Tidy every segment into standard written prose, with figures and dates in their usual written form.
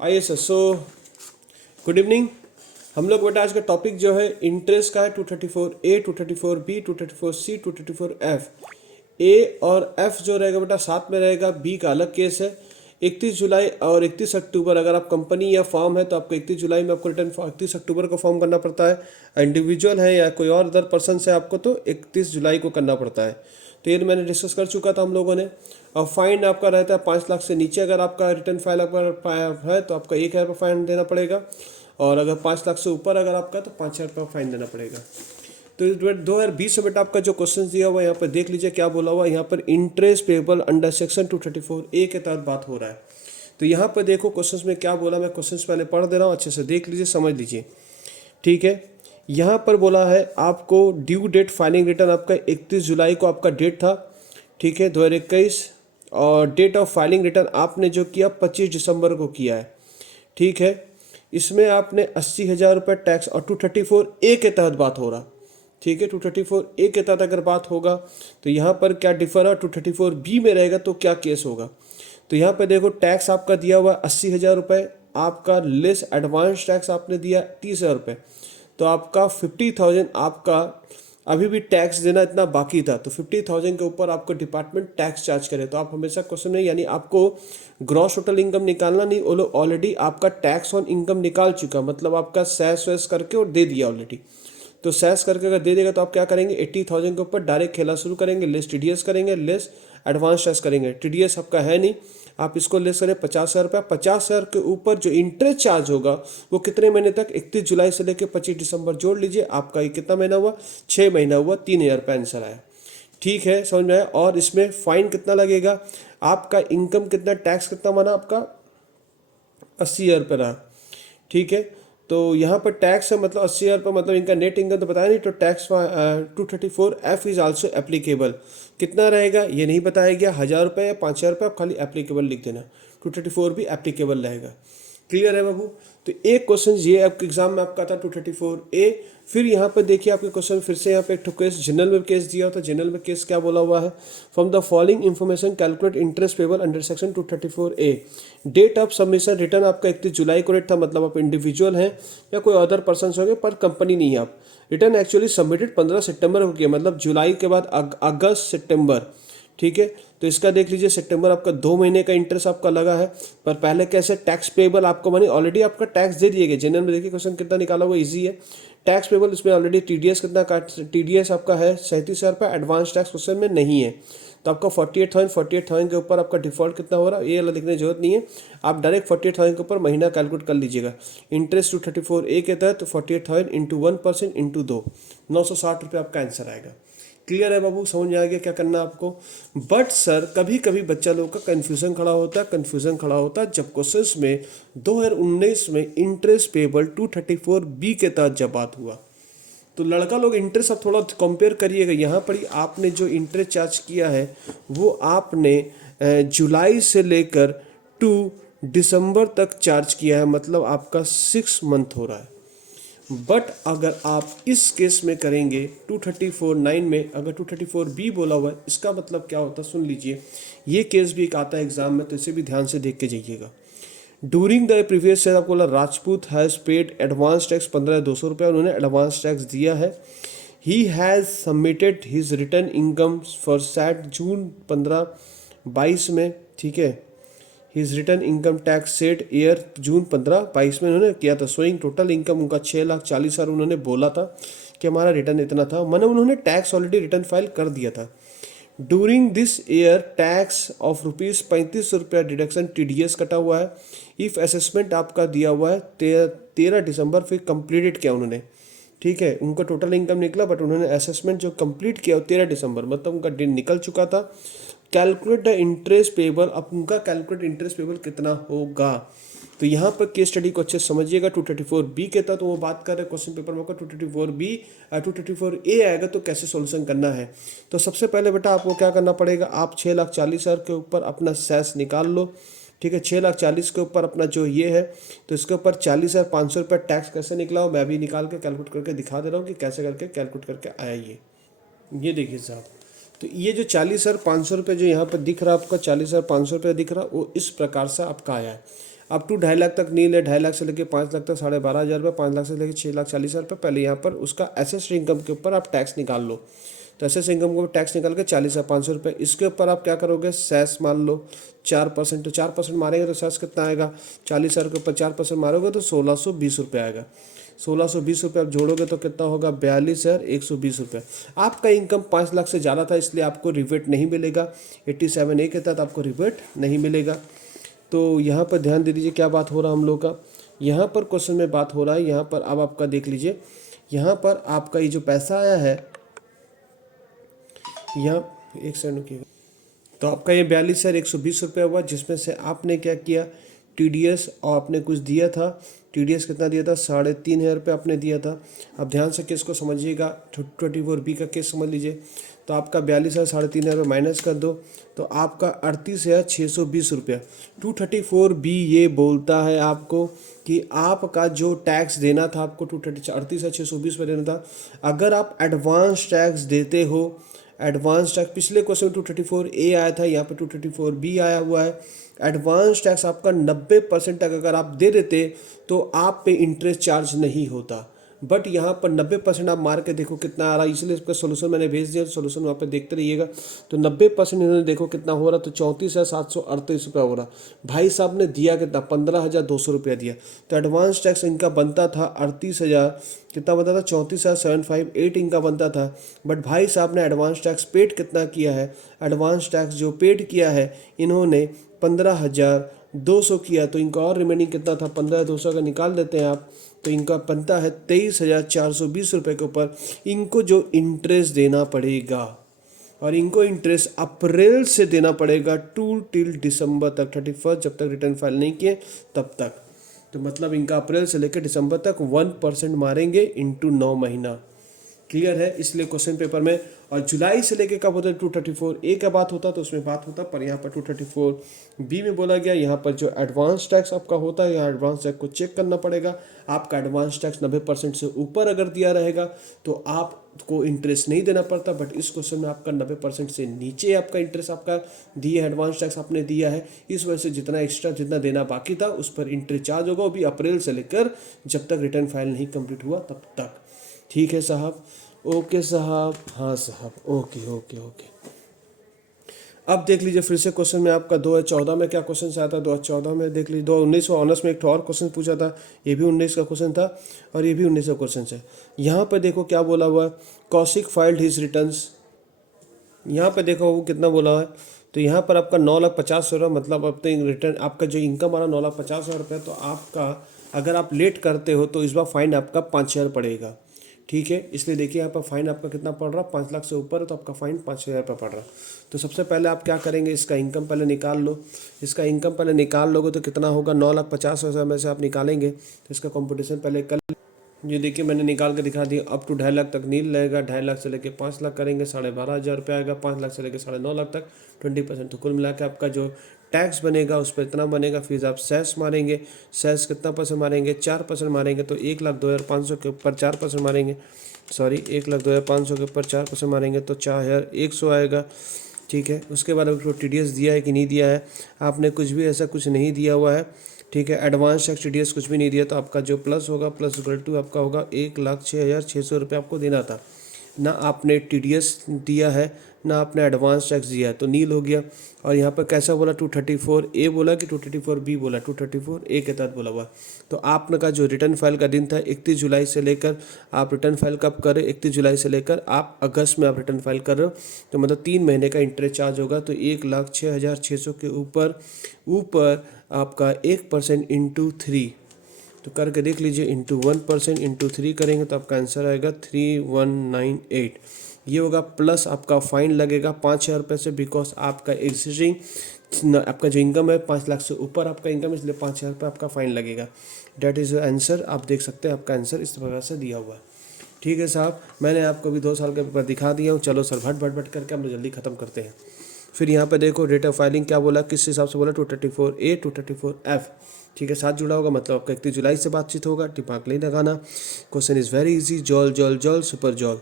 आइए sir. Good evening. हम लोग बेटा आज का टॉपिक जो है इंटरेस्ट का है 234A, 234B, 234C, 234F। ए और एफ जो रहेगा बेटा साथ में रहेगा, बी का अलग केस है। 31 जुलाई और 31 अक्टूबर अगर आप कंपनी या फॉर्म है तो आपको 31 जुलाई में आपको रिटर्न 31 अक्टूबर को फॉर्म करना पड़ता है। इंडिविजुअल है या कोई और अदर पर्सन है आपको तो 31 जुलाई को करना पड़ता है। तो ये मैंने डिस्कस कर चुका था हम लोगों ने। और फाइन आपका रहता है 5 लाख से नीचे अगर आपका रिटर्न फाइल आपका है तो आपका 1,000 रुपये फाइन देना पड़ेगा, और अगर 5 लाख से ऊपर अगर आपका तो 5,000 रुपये फाइन देना पड़ेगा। तो 2020 में बेटा आपका जो क्वेश्चन दिया हुआ है यहाँ पर देख लीजिए क्या बोला हुआ है। यहाँ पर interest payable under section 234A के तहत बात हो रहा है। तो यहाँ पर देखो क्वेश्चंस में क्या बोला, मैं क्वेश्चंस पहले पढ़ दे रहा हूँ, अच्छे से देख लीजिए, समझ लीजिए। ठीक है, यहाँ पर बोला है आपको ड्यू डेट फाइलिंग रिटर्न आपका 31 जुलाई को आपका डेट था। ठीक है, 2021। और डेट ऑफ फाइलिंग रिटर्न आपने जो किया 25 दिसंबर को किया है। ठीक है, इसमें आपने 80,000 रुपये टैक्स और 234A के तहत बात हो रहा। ठीक है, 234A के तहत अगर बात होगा तो यहाँ पर क्या डिफर है, 234B में रहेगा तो क्या केस होगा। तो यहाँ पे देखो टैक्स आपका दिया हुआ 80,000 रुपये, आपका लेस एडवांस टैक्स आपने दिया 30,000 रुपये, तो आपका 50,000 आपका अभी भी टैक्स देना इतना बाकी था। तो 50,000 के ऊपर आपको डिपार्टमेंट टैक्स चार्ज करे। तो आप हमेशा क्वेश्चन में यानी आपको ग्रॉस टोटल इनकम निकालना नहीं, वो लोग ऑलरेडी आपका टैक्स ऑन इनकम निकाल चुका, मतलब आपका सेस वेस करके और दे दिया ऑलरेडी। तो सेस करके अगर दे देगा तो आप क्या करेंगे, 80,000 के ऊपर डायरेक्ट खेला शुरू करेंगे, लेस टीडीएस करेंगे, लेस एडवांस टैक्स करेंगे। टीडीएस आपका है नहीं, आप इसको लेस करें 50,000 रुपये। 50,000 के ऊपर जो इंटरेस्ट चार्ज होगा वो कितने महीने तक, 31 जुलाई से लेकर 25 दिसंबर जोड़ लीजिए, आपका ये कितना महीना हुआ, 6 महीना हुआ, 3,000 रुपये आंसर आया। ठीक है, समझ में आया। और इसमें फाइन कितना लगेगा, आपका इनकम कितना, टैक्स कितना बना आपका 80,000 रुपये रहा। ठीक है, तो यहाँ पर टैक्स है मतलब 80,000 रुपये, मतलब इनका नेट इनकम तो बताया नहीं। तो tax 234F is also applicable. कितना रहेगा ये नहीं बताया गया, 1,000 रुपये या 5,000 रुपये, आप खाली एप्लीकेबल लिख देना। 234 भी एप्लीकेबल रहेगा। क्लियर है बाबू। तो एक क्वेश्चन ये आपके एग्जाम में आपका था 234A। फिर यहाँ पर देखिए आपके क्वेश्चन फिर से यहाँ पे एक तो केस जनरल में केस दिया होता है। जनरल में केस क्या बोला हुआ है, from the following information calculate interest payable under section 234A। Date of submission return आपका 31 जुलाई को रेट था, मतलब आप इंडिविजुअल हैं या कोई अदर पर्सन हो गए पर कंपनी नहीं है आप। रिटर्न एक्चुअली सबमिटेड 15 सितंबर को किया, मतलब जुलाई के बाद अगस्त सितंबर। ठीक है, तो इसका देख लीजिए सितंबर आपका 2 महीने का इंटरेस्ट आपका लगा है। पर पहले कैसे टैक्स पेबल आपको मानी ऑलरेडी आपका टैक्स दे दिए गए। जनरल में देखिए क्वेश्चन कितना निकाला हुआ, इजी है। टैक्स पेबल इसमें ऑलरेडी टीडीएस कितना काट, टीडीएस आपका है 37,000 रुपये, एडवांस टैक्स क्वेश्चन में नहीं है। तो आपका 48,000 के ऊपर आपका डिफॉल्ट कितना हो रहा है ये वाला लिखने की जरूरत नहीं है, आप डायरेक्ट 48,000 के ऊपर महीना कैलकुलेट कर लीजिएगा। इंटरेस्ट 234A के तहत 48,000 इंटू 1% इंटू 2, 960 रुपये आपका आंसर आएगा। क्लियर है बाबू, समझ में आ गया क्या करना आपको। बट सर कभी कभी बच्चा लोग का कन्फ्यूजन खड़ा होता है जब क्वेश्चंस में 2019 में इंटरेस्ट पेबल 234B के तहत जब बात हुआ तो लड़का लोग इंटरेस्ट अब थोड़ा कंपेयर करिएगा। यहाँ पर ही आपने जो इंटरेस्ट चार्ज किया है वो आपने जुलाई से लेकर 2 दिसंबर तक चार्ज किया है, मतलब आपका 6 मंथ हो रहा है। बट अगर आप इस केस में करेंगे 234(9) में अगर 234B बोला हुआ है, इसका मतलब क्या होता है सुन लीजिए। ये केस भी एक आता है एग्जाम में, तो इसे भी ध्यान से देख के जाइएगा। ड्यूरिंग द प्रीवियस ईयर आपको बोला Rajput has paid advance tax 15,200 रुपये, उन्होंने एडवांस टैक्स दिया है। He has submitted his return income for sat June 15-22 में। ठीक है, his return income tax set year June 15-22 में उन्होंने किया था। सोइंग टोटल इनकम उनका 6,40,000 उन्होंने बोला था कि हमारा रिटर्न इतना था, मैंने उन्होंने टैक्स ऑलरेडी रिटर्न फाइल कर दिया था। During this year tax of rupees 3500 रुपया डिडक्शन टीडीएस कटा हुआ है। इफ़ असेसमेंट आपका दिया हुआ है 13 दिसंबर, फिर कंप्लीटेड किया उन्होंने। ठीक है, उनका टोटल इनकम निकला बट उन्होंने असेसमेंट जो कंप्लीट किया 13 दिसंबर, मतलब उनका दिन निकल चुका था। कैलकुलेट द इंटरेस्ट पेबल, अब उनका कैलकुलेट इंटरेस्ट पेबल कितना होगा। तो यहाँ पर केस स्टडी को अच्छे से समझिएगा। 234B के तहत तो वो बात कर रहे हैं क्वेश्चन पेपर में, 234B 234A आएगा तो कैसे सॉल्यूशन करना है। तो सबसे पहले बेटा आपको क्या करना पड़ेगा, आप 6,40,000 के ऊपर अपना सेस निकाल लो। ठीक है, 6,40,000 के ऊपर अपना जो ये है तो इसके ऊपर 40,500 रुपये टैक्स कैसे निकला हो मैं भी निकाल के कैलकुलेट करके दिखा दे रहा हूँ कि कैसे करके कैलकुलेट करके आया ये देखिए साहब। तो ये जो 40,500 रुपये जो यहाँ पर दिख रहा है आपका 40,500 रुपये दिख रहा है वो इस प्रकार से आपका आया है। अप टू 2.5 लाख तक नील है, 2.5 लाख से लेकर 5 लाख तक 12,500 रुपये, 5 लाख से लेकर 6,40,000 रुपये। पहले यहाँ पर उसका एसेट इनकम के ऊपर आप टैक्स निकाल लो। तो एसेट इनकम को टैक्स निकाल के 40,500 रुपये, इसके ऊपर आप क्या करोगे, सेस मान लो 4%। तो 4% मारेंगे तो सेस कितना आएगा, 40,000 के ऊपर 4% मारोगे तो 1,620 रुपये आएगा। 1,620 रुपये आप जोड़ोगे तो कितना होगा, 42,120 रुपये। आपका इनकम 5 लाख से ज़्यादा था, इसलिए आपको रिबेट नहीं मिलेगा। 87A के तहत आपको रिबेट नहीं मिलेगा। तो यहाँ पर ध्यान दे दीजिए क्या बात हो रहा है हम लोग का। यहाँ पर क्वेश्चन में बात हो रहा है, यहाँ पर अब आपका देख लीजिए, यहाँ पर आपका ये जो पैसा आया है, यहाँ एक सेकंड की, तो आपका ये 42,120 रुपये हुआ, जिसमें से आपने क्या किया, TDS और आपने कुछ दिया था। TDS कितना दिया था, 3,500 रुपये आपने दिया था। अब ध्यान से केस को समझिएगा, 24B का केस समझ लीजिए। तो आपका 42,000 3,500 रुपये माइनस कर दो तो आपका 38,620 रुपया। 234B ये बोलता है आपको कि आपका जो टैक्स देना था आपको 38,620 रुपये देना था। अगर आप एडवांस टैक्स देते हो, एडवांस टैक्स पिछले क्वेश्चन में 234A आया था, यहाँ पे 234B आया हुआ है। एडवांस टैक्स आपका 90% तक अगर आप दे देते तो आप पे इंटरेस्ट चार्ज नहीं होता, बट यहाँ पर 90% आप मार के देखो कितना आ रहा है, इसलिए इसका सोल्यूशन मैंने भेज दिया। सोल्यूशन वहाँ पे देखते रहिएगा। तो 90% इन्होंने देखो कितना हो रहा, तो 34,738 रुपया हो रहा। भाई साहब ने दिया कितना, 15,200 रुपया दिया। तो एडवांस टैक्स इनका बनता था 38,000, कितना बनता था, 34,758 इनका बनता था। बट भाई साहब ने एडवांस टैक्स पेड कितना किया है, एडवांस टैक्स जो पेड किया है इन्होंने 15,200 किया। तो इनका और रिमेनिंग कितना था, 15,200 का निकाल देते हैं आप, तो इनका बनता है 23,420 रुपये के ऊपर इनको जो इंटरेस्ट देना पड़ेगा। और इनको इंटरेस्ट अप्रैल से देना पड़ेगा टिल दिसंबर तक, 31, जब तक रिटर्न फाइल नहीं किए तब तक। तो मतलब इनका अप्रैल से लेकर दिसंबर तक 1% मारेंगे इंटू 9 महीना। क्लियर है, इसलिए क्वेश्चन पेपर में। और जुलाई से लेके कब होता है, 234A का बात होता तो उसमें बात होता, पर यहाँ पर 234B में बोला गया। यहाँ पर जो एडवांस टैक्स आपका होता है, यहाँ एडवांस टैक्स को चेक करना पड़ेगा। आपका एडवांस टैक्स 90% से ऊपर अगर दिया रहेगा तो आपको इंटरेस्ट नहीं देना पड़ता, बट इस क्वेश्चन में आपका 90% से नीचे आपका इंटरेस्ट आपका दिया है, एडवांस टैक्स आपने दिया है, इस वजह से जितना एक्स्ट्रा जितना देना बाकी था उस पर इंटरेस्ट चार्ज होगा, वो भी अप्रैल से लेकर जब तक रिटर्न फाइल नहीं कंप्लीट हुआ तब तक। ठीक है साहब, ओके साहब, हाँ साहब, ओके ओके ओके। अब देख लीजिए फिर से क्वेश्चन में आपका 2014 में क्या क्वेश्चन आया था। 2014 में देख लीजिए, 2019 ऑनर्स में एक और क्वेश्चन पूछा था, ये भी 19 का क्वेश्चन था और ये भी 19 का क्वेश्चन है। यहाँ पे देखो क्या बोला हुआ है, कौशिक फाइल्ड हिज रिटर्न्स। यहाँ पे देखो वो कितना बोला हुआ है, तो यहाँ पर आपका 9,50,000, मतलब अपने रिटर्न आपका जो इनकम आ रहा 9,50,000 रुपये। तो आपका अगर आप लेट करते हो तो इस बार फाइन आपका 5,000 पड़ेगा। ठीक है, इसलिए देखिए यहाँ पर फाइन आपका कितना पड़ रहा, 5 लाख से ऊपर है तो आपका फाइन 5,000 रुपये पड़ रहा। तो सबसे पहले आप क्या करेंगे, इसका इनकम पहले निकाल लो। इसका इनकम पहले निकाल लोगे तो कितना होगा, 9,50,000 में से आप निकालेंगे तो इसका कंपटीशन पहले कर। ये देखिए मैंने निकाल के दिखा दिया। अप टू 2.5 लाख तक नील रहेगा, 2.5 लाख से लेकर 5 लाख करेंगे 12,500 रुपये आएगा, 5 लाख से लेकर 9.5 लाख तक 20%। तो कुल मिला के आपका जो टैक्स बनेगा उस पर इतना बनेगा। फिर आप सेस मारेंगे, सेस कितना % मारेंगे, 4% मारेंगे। तो 1,02,500 के ऊपर 4% मारेंगे, सॉरी 1,02,500 के ऊपर 4% मारेंगे तो 4,100 आएगा। ठीक है, उसके बाद आपको TDS दिया है कि नहीं दिया है, आपने कुछ भी ऐसा कुछ नहीं दिया हुआ है। ठीक है, एडवांस टैक्स TDS कुछ भी नहीं दिया, तो आपका जो प्लस होगा प्लस इक्वल टू आपका होगा 1,06,600 रुपये आपको देना था। ना आपने TDS दिया है ना आपने एडवांस टैक्स दिया है, तो नील हो गया। और यहाँ पर कैसा बोला, 234A बोला कि 234B बोला, 234A के तहत बोला हुआ। तो आपने का जो रिटर्न फाइल का दिन था 31 जुलाई से लेकर, आप रिटर्न फाइल कब करें, 31 जुलाई से लेकर आप अगस्त में आप रिटर्न फाइल कर रहे हो, तो मतलब 3 महीने का इंटरेस्ट चार्ज होगा। तो 1,06,600 के ऊपर आपका 1% इंटू 3, तो करके देख लीजिए, इंटू 1% इंटू 3 करेंगे तो आपका आंसर आएगा 3,198। ये होगा, प्लस आपका फाइन लगेगा 5,000 रुपये से, बिकॉज आपका एग्जिस्टिंग आपका जो इनकम है 5 लाख से ऊपर आपका इनकम, इसलिए 5,000 रुपये आपका फाइन लगेगा। That is answer. आप देख सकते हैं आपका आंसर इस प्रकार से दिया हुआ है। ठीक है साहब, मैंने आपको भी 2 साल का पेपर दिखा दिया हूँ। चलो सर भट भट भट करके हम लोग जल्दी ख़त्म करते हैं। फिर यहाँ पे देखो डेट ऑफ फाइलिंग क्या बोला, किस हिसाब से बोला, 234A 234F। ठीक है, साथ जुड़ा होगा मतलब आपका 31 जुलाई से बातचीत होगा, दिमाग नहीं लगाना। Question is very easy, जॉल जॉल जॉल super जॉल।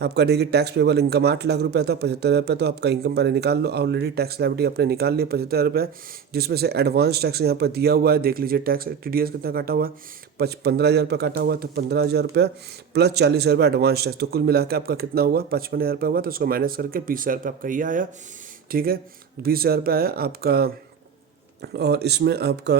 आपका देखिए टैक्स पेबल इनकम 8 लाख रुपये था, 75,000 रुपये तो आपका इनकम पहले निकाल लो। ऑलरेडी टैक्स लायबिलिटी आपने निकाल लिया 75,000 रुपये, जिसमें से एडवांस टैक्स यहाँ पर दिया हुआ है। देख लीजिए टैक्स TDS कितना काटा हुआ है, 15,000 रुपये काटा हुआ है। तो 15,000 रुपये प्लस 40,000 रुपये एडवांस टैक्स, तो कुल मिला के आपका कितना हुआ, 55,000 रुपये हुआ। तो उसको माइनस करके 20,000 रुपये आपका ये आया। ठीक है, 20,000 रुपये आया आपका। और इसमें आपका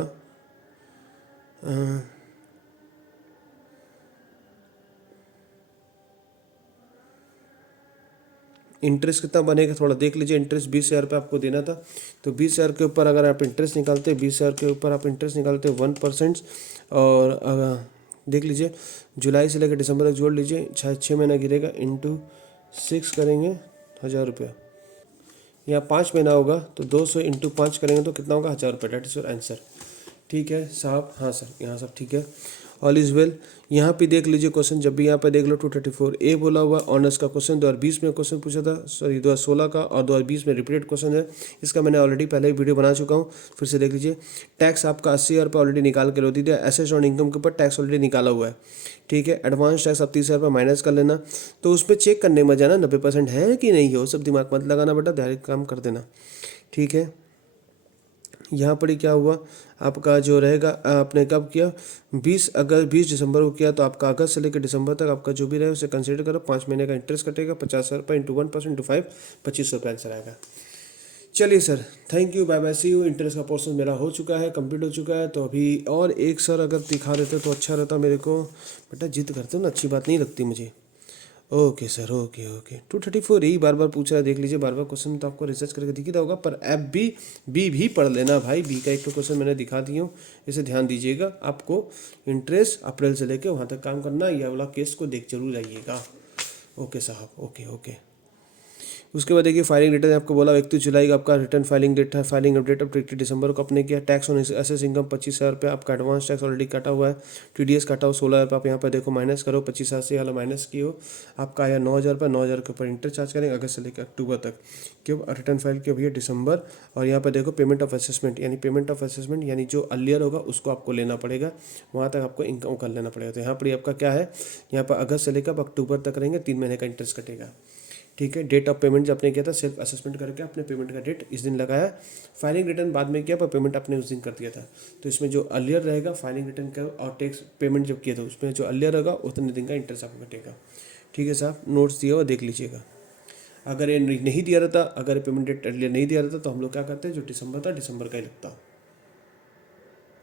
इंटरेस्ट कितना बनेगा थोड़ा देख लीजिए। इंटरेस्ट 20,000 रुपये आपको देना था, तो 20,000 के ऊपर अगर आप इंटरेस्ट निकालते, 20,000 के ऊपर आप इंटरेस्ट निकालते 1%। और देख लीजिए जुलाई से लेकर दिसंबर तक जोड़ लीजिए, 6 महीना गिरेगा, इंटू 6 करेंगे 1,000 रुपये। यहाँ 5 महीना होगा तो 200 इंटू 5 करेंगे तो कितना होगा, 1,000 रुपये। That is your answer. ठीक है साहब, हाँ सर, यहाँ सब ठीक है, ऑल इज़ वेल। यहाँ पे देख लीजिए क्वेश्चन, जब भी यहाँ पे देख लो 234A बोला हुआ ऑनर्स का क्वेश्चन 2020 में क्वेश्चन पूछा था, सॉरी 2016 का, और 2020 में रिपीटेड क्वेश्चन है। इसका मैंने ऑलरेडी पहले ही वीडियो बना चुका हूँ, फिर से देख लीजिए। टैक्स आपका 80,000 रुपये ऑलरेडी निकाल के लो दी, एसेट्स और इनकम के ऊपर टैक्स ऑलरेडी निकाला हुआ है। ठीक है, एडवांस टैक्स आप 30,000 रुपये माइनस कर लेना। तो उस पर चेक करने में जाना 90% है कि नहीं है, वो सब दिमाग मत लगाना बेटा, ध्यान काम कर देना। ठीक है, यहाँ पर ही क्या हुआ आपका जो रहेगा, आपने कब किया, 20 दिसंबर को किया, तो आपका अगस्त से लेकर दिसंबर तक आपका जो भी रहे उसे कंसीडर करो। 5 महीने का इंटरेस्ट कटेगा, 50,000 रुपये इंटू 1% इंटू 5, 2500 रुपये आंसर आएगा। चलिए sir, thank you, bye bye, see you. Interest का पोर्शन मेरा हो चुका है, कंप्लीट हो चुका है। तो अभी और एक सर अगर दिखा देते तो अच्छा रहता मेरे को, बेटा जिद करते हो ना, अच्छी बात नहीं लगती मुझे। Okay sir, okay okay. 234 यही बार बार पूछ रहा है, देख लीजिए बार बार क्वेश्चन तो आपको रिसर्च करके दिख ही रहा होगा, पर ऐप बी भी पढ़ लेना भाई। बी का एक तो क्वेश्चन मैंने दिखा दिया हूँ, इसे ध्यान दीजिएगा। आपको इंटरेस्ट अप्रैल से लेकर वहाँ तक काम करना, यह वाला केस को देख जरूर आइएगा। ओके साहब, ओके ओके। उसके बाद देखिए फाइलिंग रिटर्न आपको बोला 31 जुलाई का आपका रिटर्न फाइलिंग डेट है। फाइलिंग अपडेट अब 31 दिसंबर को अपने किया। टैक्स ऑन एसेस इनकम 25,000 रुपये आपका एडवांस टैक्स ऑलरेडी काटा हुआ है। TDS काटा हुआ 16,000 रुपये। आप यहाँ पर देखो माइनस करो, 25,000 से वाला माइनस किए हो, आपका आया 9,000 रुपये। 9,000 के ऊपर इंटरेस्ट चार्ज करेंगे अगस्त से लेकर अक्टूबर तक। क्यों रिटर्न फाइल किया भैया दिसंबर। और यहाँ पर देखो पेमेंट ऑफ असेसमेंट, यानी पेमेंट ऑफ असेसमेंट यानी जो अर्लियर होगा उसको आपको लेना पड़ेगा, वहाँ तक आपको इनकम कर लेना पड़ेगा। तो यहाँ पर आपका क्या है, यहाँ पर अगस्त से लेकर अक्टूबर तक रहेंगे, 3 महीने का इंटरेस्ट कटेगा। ठीक है, डेट ऑफ पेमेंट जो आपने किया था सेल्फ असेसमेंट करके अपने पेमेंट का डेट इस दिन लगाया। फाइलिंग रिटर्न बाद में किया, पर पेमेंट आपने उस दिन कर दिया था। तो इसमें जो अर्लियर रहेगा फाइलिंग रिटर्न का और टैक्स पेमेंट जब किया था उसमें जो अर्लियर होगा उतने दिन का इंटरेस्ट आपको कटेगा। ठीक है साहब, नोट्स दिया हुआ देख लीजिएगा। अगर ये नहीं दिया रहता, अगर पेमेंट डेट अर्लियर नहीं दिया रहता तो हम लोग क्या करते हैं, जो दिसंबर था दिसंबर का ही लगता।